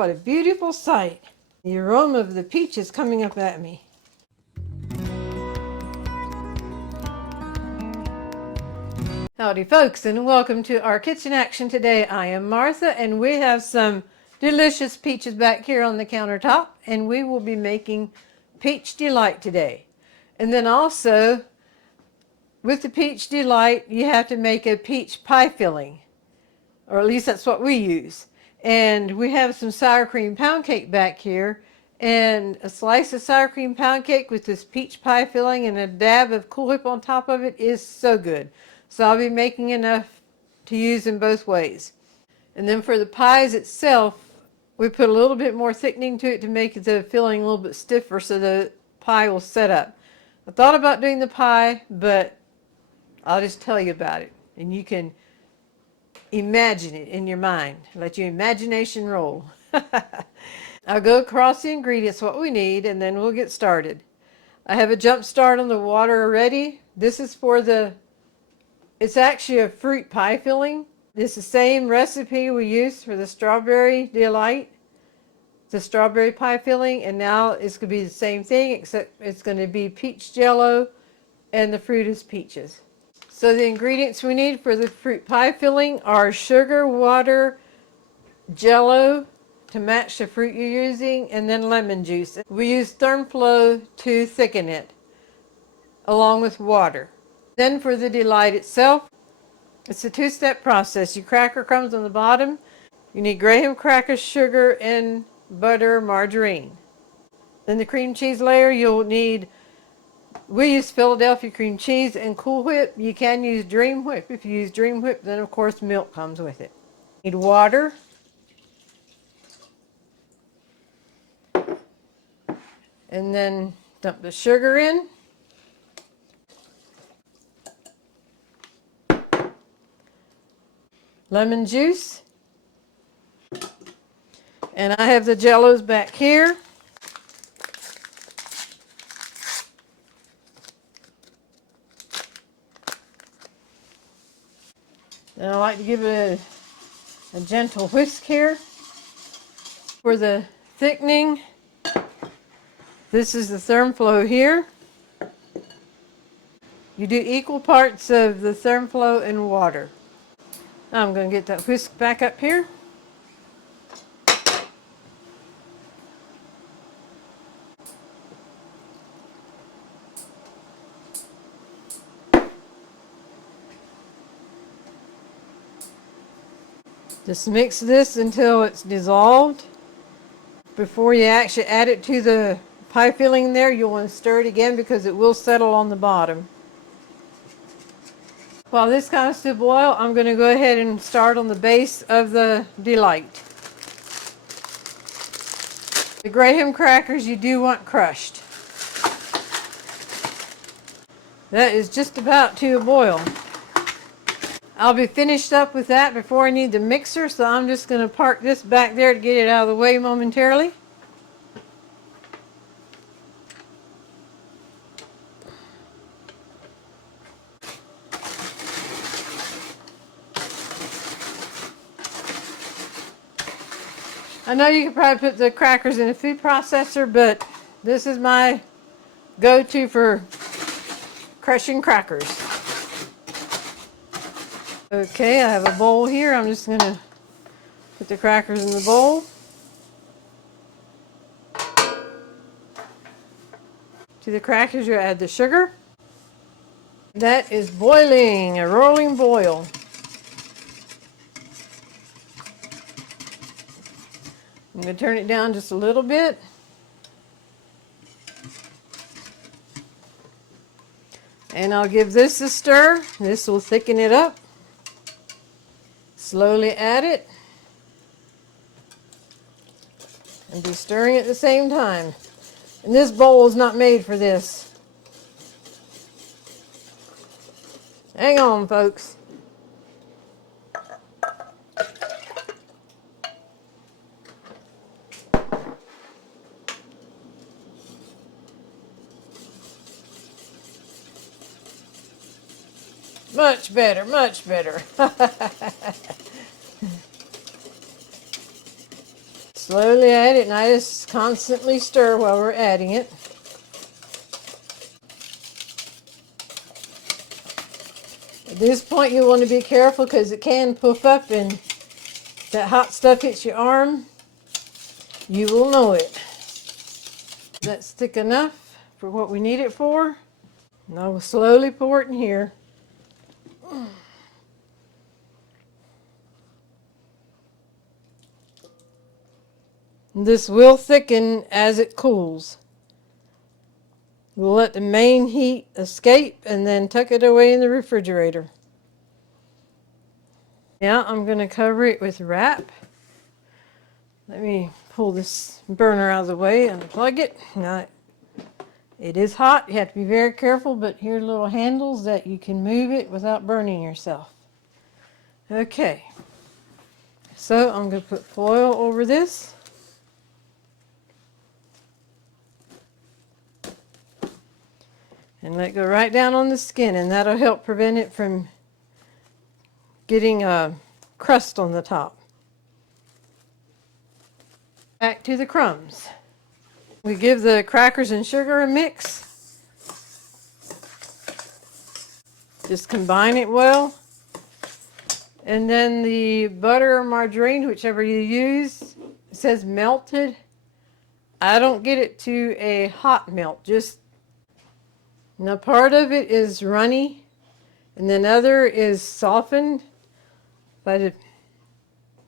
What a beautiful sight. The aroma of the peach is coming up at me. Howdy folks, and welcome to our kitchen action today. I am Martha, and we have some delicious peaches back here on the countertop, and we will be making peach delight today. And then also, with the peach delight, you have to make a peach pie filling, or at least that's what we use. And we have some sour cream pound cake back here, and a slice of sour cream pound cake with this peach pie filling and a dab of Cool Whip on top of it is so good. So I'll be making enough to use in both ways. And then for the pies itself, we put a little bit more thickening to it to make the filling a little bit stiffer so the pie will set up. I thought about doing the pie, but I'll just tell you about it, and you can imagine it in your mind. Let your imagination roll. I'll go across the ingredients, what we need, and then we'll get started. I have a jump start on the water already. This is for it's actually a fruit pie filling. It's the same recipe we used for the strawberry delight, the strawberry pie filling, and now it's going to be the same thing, except it's going to be peach jello and the fruit is peaches. So the ingredients we need for the fruit pie filling are sugar, water, jello to match the fruit you're using, and then lemon juice. We use thermflo to thicken it, along with water. Then for the delight itself, it's a two-step process. You cracker crumbs on the bottom. You need graham crackers, sugar, and butter, margarine. Then the cream cheese layer, you'll need, we use Philadelphia cream cheese and Cool Whip. You can use Dream Whip. If you use Dream Whip, then of course milk comes with it. You need water. And then dump the sugar in. Lemon juice. And I have the jellos back here. And I like to give it a gentle whisk here. For the thickening, this is the thermflo here. You do equal parts of the thermflo and water. Now I'm going to get that whisk back up here. Just mix this until it's dissolved. Before you actually add it to the pie filling there, you'll want to stir it again because it will settle on the bottom. While this comes to boil, I'm going to go ahead and start on the base of the delight. The graham crackers you do want crushed. That is just about to a boil. I'll be finished up with that before I need the mixer, so I'm just going to park this back there to get it out of the way momentarily. I know you could probably put the crackers in a food processor, but this is my go-to for crushing crackers. Okay, I have a bowl here. I'm just going to put the crackers in the bowl. To the crackers, you add the sugar. That is boiling, a rolling boil. I'm going to turn it down just a little bit. And I'll give this a stir. This will thicken it up. Slowly add it. And be stirring at the same time. And this bowl is not made for this. Hang on, folks. Much better, much slowly add it, and I just constantly stir while we're adding it. At this point, you want to be careful because it can puff up, and if that hot stuff hits your arm, you will know it. That's thick enough for what we need it for. And I will slowly pour it in here. This will thicken as it cools. We'll let the main heat escape and then tuck it away in the refrigerator. Now I'm going to cover it with wrap. Let me pull this burner out of the way and unplug it. Now, it is hot. You have to be very careful, but here are little handles that you can move it without burning yourself. Okay, so I'm going to put foil over this. And let it go right down on the skin, and that'll help prevent it from getting a crust on the top. Back to the crumbs. We give the crackers and sugar a mix. Just combine it well. And then the butter or margarine, whichever you use, it says melted. I don't get it to a hot melt, just now part of it is runny and then other is softened. But it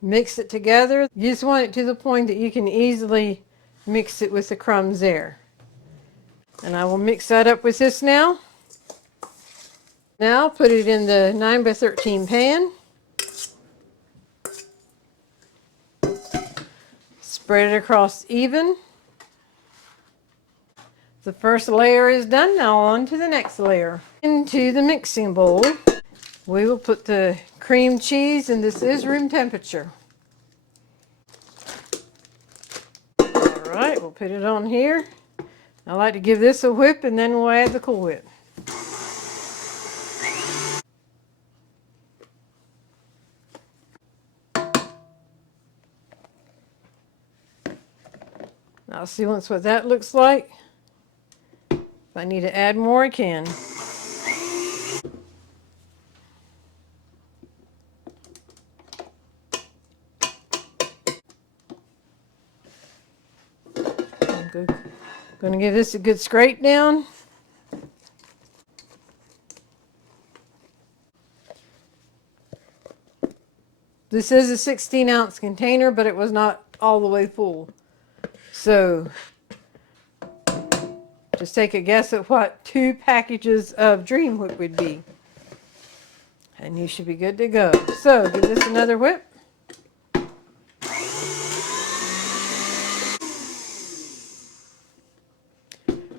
mix it together. You just want it to the point that you can easily mix it with the crumbs there. And I will mix that up with this now. Now put it in the 9x13 pan. Spread it across even. The first layer is done. Now on to the next layer. Into the mixing bowl, we will put the cream cheese, and this is room temperature. All right, we'll put it on here. I like to give this a whip, and then we'll add the Cool Whip. I'll see once what that looks like. If I need to add more, I can. I'm going to give this a good scrape down. This is a 16-ounce container, but it was not all the way full. So just take a guess at what 2 packages of Dream Whip would be. And you should be good to go. So give this another whip.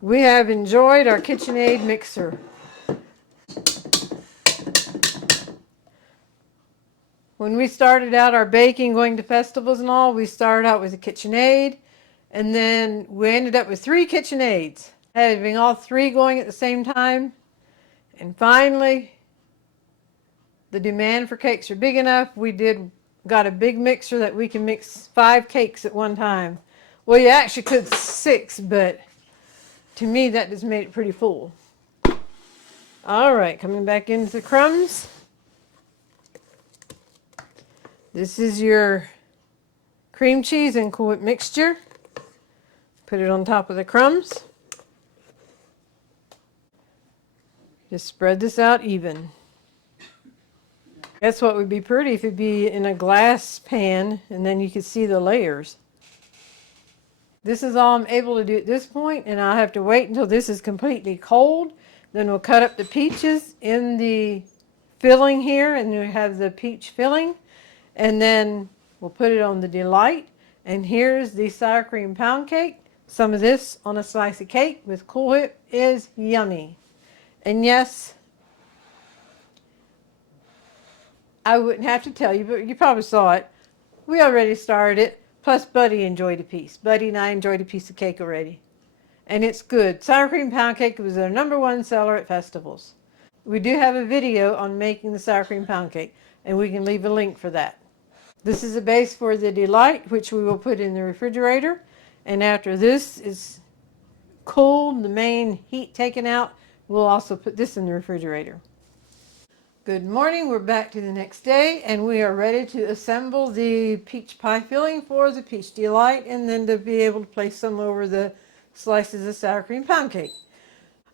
We have enjoyed our KitchenAid mixer. When we started out our baking, going to festivals and all, we started out with a KitchenAid, and then we ended up with 3 KitchenAids, having all 3 going at the same time. And finally, the demand for cakes are big enough. We got a big mixer that we can mix 5 cakes at one time. Well, you actually could 6, but to me that just made it pretty full. All right, coming back into the crumbs. This is your cream cheese and Cool Whip mixture. Put it on top of the crumbs. Just spread this out even. That's what would be pretty if it'd be in a glass pan and then you could see the layers. This is all I'm able to do at this point, and I'll have to wait until this is completely cold. Then we'll cut up the peaches in the filling here, and we have the peach filling. And then we'll put it on the Delight. And here's the sour cream pound cake. Some of this on a slice of cake with Cool Whip is yummy. And yes, I wouldn't have to tell you, but you probably saw it. We already started it. Plus, Buddy enjoyed a piece. Buddy and I enjoyed a piece of cake already. And it's good. Sour cream pound cake was their #1 seller at festivals. We do have a video on making the sour cream pound cake, and we can leave a link for that. This is the base for the Delight, which we will put in the refrigerator. And after this is cooled, the main heat taken out, we'll also put this in the refrigerator. Good morning, we're back to the next day, and we are ready to assemble the peach pie filling for the Peach Delight, and then to be able to place some over the slices of sour cream pound cake.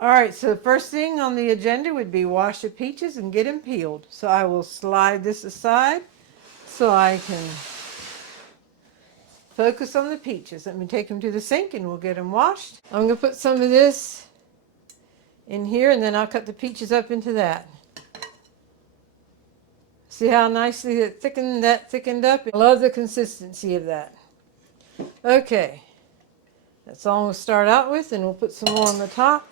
All right, so the first thing on the agenda would be wash the peaches and get them peeled. So I will slide this aside so I can focus on the peaches. Let me take them to the sink and we'll get them washed. I'm going to put some of this in here, and then I'll cut the peaches up into that. See how nicely that thickened up? I love the consistency of that. Okay, that's all we'll start out with, and we'll put some more on the top.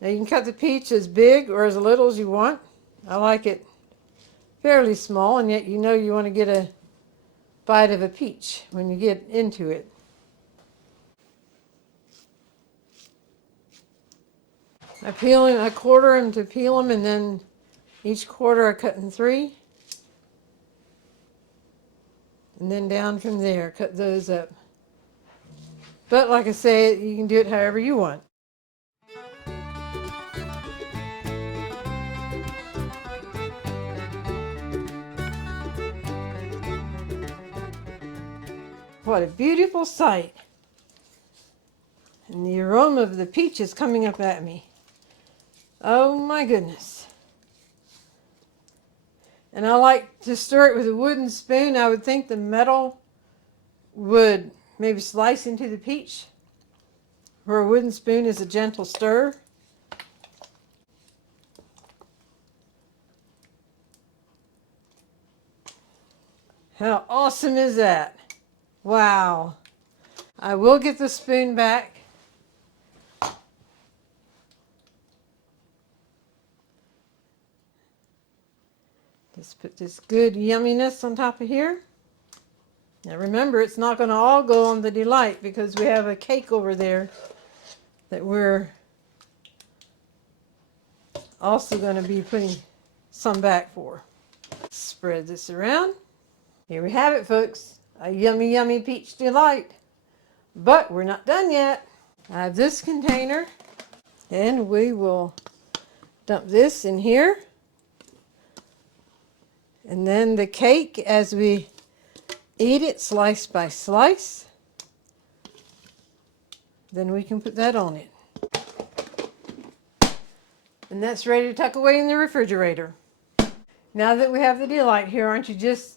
Now you can cut the peach as big or as little as you want. I like it fairly small, and yet you know you want to get a bite of a peach when you get into it. I quarter them to peel them, and then each quarter I cut in 3. And then down from there, cut those up. But like I say, you can do it however you want. What a beautiful sight. And the aroma of the peach is coming up at me. Oh my goodness. And I like to stir it with a wooden spoon. I would think the metal would maybe slice into the peach, where a wooden spoon is a gentle stir. How awesome is that? Wow. I will get the spoon back. Just put this good yumminess on top of here. Now remember, it's not going to all go on the Delight because we have a cake over there that we're also going to be putting some back for. Spread this around. Here we have it, folks. A yummy, yummy Peach Delight. But we're not done yet. I have this container, and we will dump this in here. And then the cake, as we eat it slice by slice, then we can put that on it. And that's ready to tuck away in the refrigerator. Now that we have the Delight here, aren't you just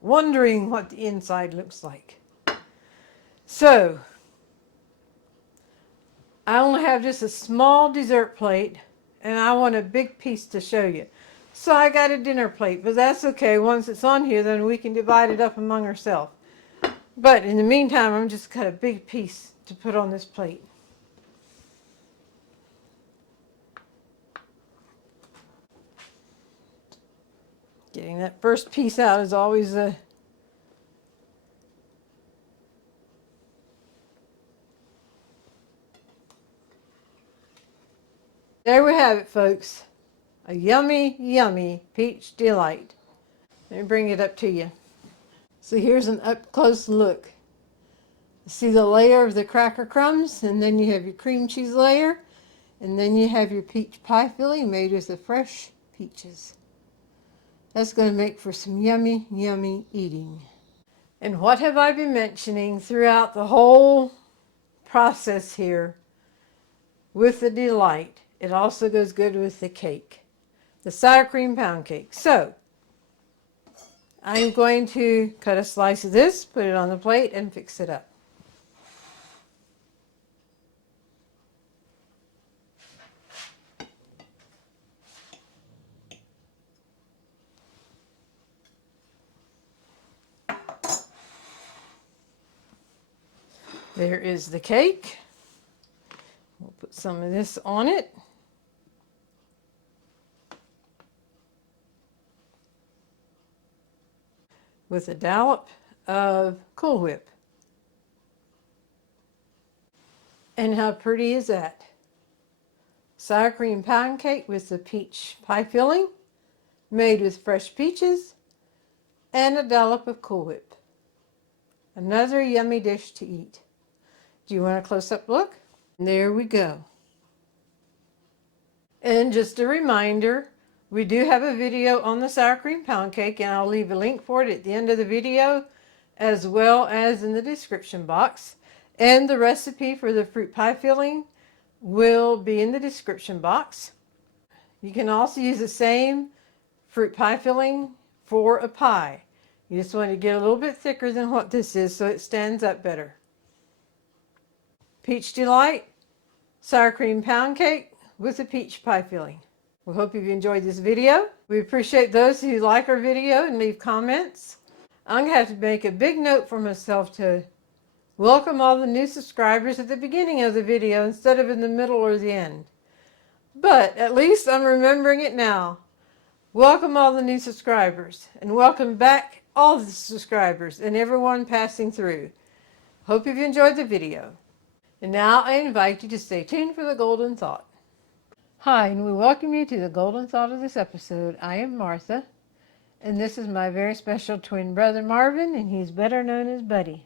wondering what the inside looks like? So, I only have just a small dessert plate, and I want a big piece to show you. So I got a dinner plate, but that's okay. Once it's on here, then we can divide it up among ourselves. But in the meantime, I'm just got a big piece to put on this plate. Getting that first piece out is always a There we have it, folks. A yummy, yummy Peach Delight. Let me bring it up to you. So here's an up-close look. See the layer of the cracker crumbs, and then you have your cream cheese layer, and then you have your peach pie filling made with the fresh peaches. That's going to make for some yummy, yummy eating. And what have I been mentioning throughout the whole process here with the Delight? It also goes good with the cake, the sour cream pound cake. So I'm going to cut a slice of this, put it on the plate, and fix it up. There is the cake. We'll put some of this on it. With a dollop of Cool Whip. And how pretty is that? Sour cream pound cake with the peach pie filling, made with fresh peaches, and a dollop of Cool Whip. Another yummy dish to eat. Do you want a close-up look? There we go. And just a reminder, we do have a video on the sour cream pound cake, and I'll leave a link for it at the end of the video, as well as in the description box. And the recipe for the fruit pie filling will be in the description box. You can also use the same fruit pie filling for a pie. You just want to get a little bit thicker than what this is so it stands up better. Peach Delight sour cream pound cake with a peach pie filling. We hope you've enjoyed this video. We appreciate those who like our video and leave comments. I'm going to have to make a big note for myself to welcome all the new subscribers at the beginning of the video instead of in the middle or the end. But at least I'm remembering it now. Welcome all the new subscribers, and welcome back all the subscribers and everyone passing through. Hope you've enjoyed the video. And now I invite you to stay tuned for the golden thought. Hi, and we welcome you to the golden thought of this episode. I am Martha, and this is my very special twin brother Marvin, and he's better known as Buddy.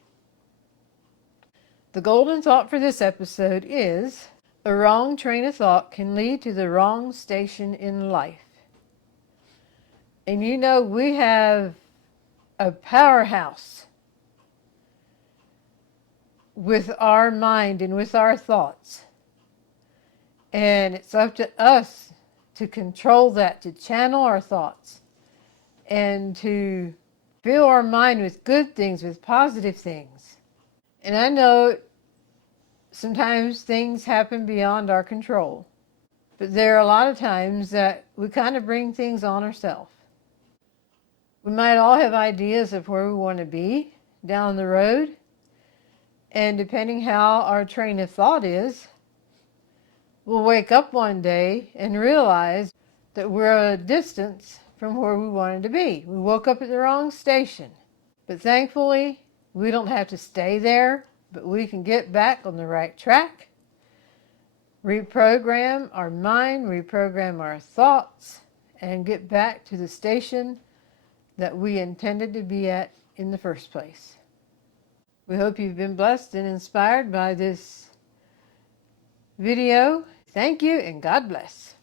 The golden thought for this episode is, a wrong train of thought can lead to the wrong station in life. And you know, we have a powerhouse with our mind and with our thoughts. And it's up to us to control that, to channel our thoughts, and to fill our mind with good things, with positive things. And I know sometimes things happen beyond our control, but there are a lot of times that we kind of bring things on ourselves. We might all have ideas of where we want to be down the road, and depending how our train of thought is, we'll wake up one day and realize that we're a distance from where we wanted to be. We woke up at the wrong station. But thankfully, we don't have to stay there, but we can get back on the right track, reprogram our mind, reprogram our thoughts, and get back to the station that we intended to be at in the first place. We hope you've been blessed and inspired by this video. Thank you, and God bless.